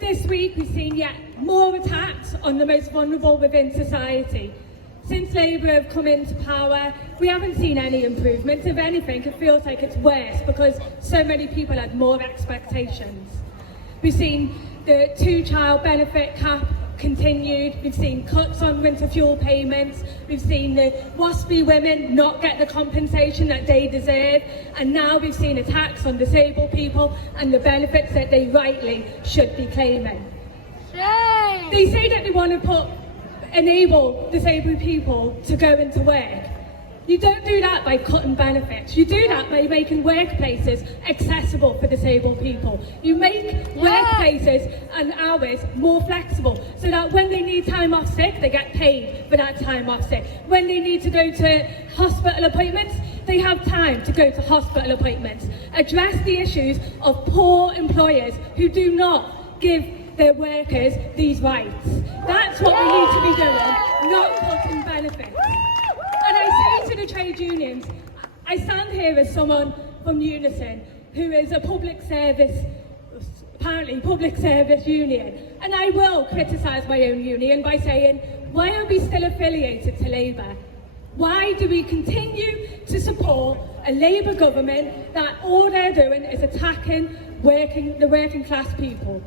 This week we've seen yet more attacks on the most vulnerable within society. Since Labour have come into power, we haven't seen any improvement. If anything, it feels like it's worse because so many people had more expectations. We've seen the two-child benefit cap continued, we've seen cuts on winter fuel payments, we've seen the WASPy women not get the compensation that they deserve, and now we've seen attacks on disabled people and the benefits that they rightly should be claiming. Shame. They say that they want to enable disabled people to go into work. You don't do that by cutting benefits. You do that by making workplaces accessible for disabled people. You make workplaces and hours more flexible so that when they need time off sick, they get paid for that time off sick. When they need to go to hospital appointments, they have time to go to hospital appointments. Address the issues of poor employers who do not give their workers these rights. That's what we need to be doing, not cutting benefits. And I say to the trade unions, I stand here as someone from Unison, who is a public service union, and I will criticise my own union by saying, why are we still affiliated to Labour? Why do we continue to support a Labour government that all they're doing is attacking the working class people?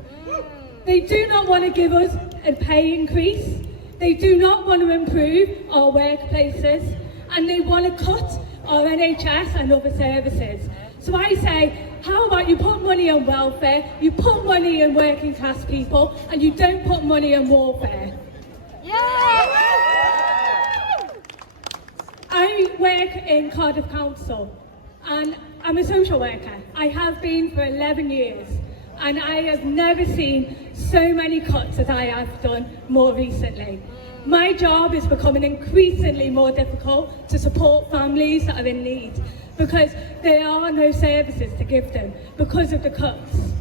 They do not want to give us a pay increase. They do not want to improve our workplaces, and they want to cut our NHS and other services. So I say, how about you put money on welfare, you put money in working class people, and you don't put money on warfare. I work in Cardiff Council, and I'm a social worker. I have been for 11 years. And I have never seen so many cuts as I have done more recently. My job is becoming increasingly more difficult to support families that are in need because there are no services to give them because of the cuts.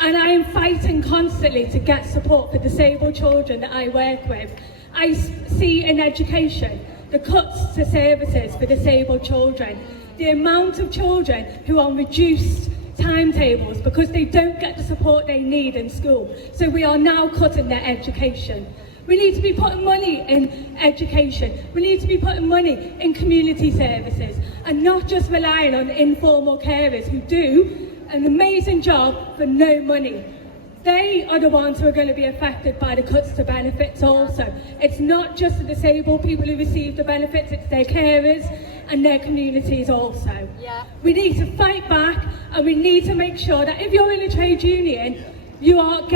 And I am fighting constantly to get support for disabled children that I work with. I see in education the cuts to services for disabled children, the amount of children who are reduced timetables because they don't get the support they need in school. So we are now cutting their education. We need to be putting money in education. We need to be putting money in community services and not just relying on informal carers who do an amazing job for no money. They are the ones who are going to be affected by the cuts to benefits also. It's not just the disabled people who receive the benefits, it's their carers and their communities also. We need to fight back, and we need to make sure that if you're in a trade union, you are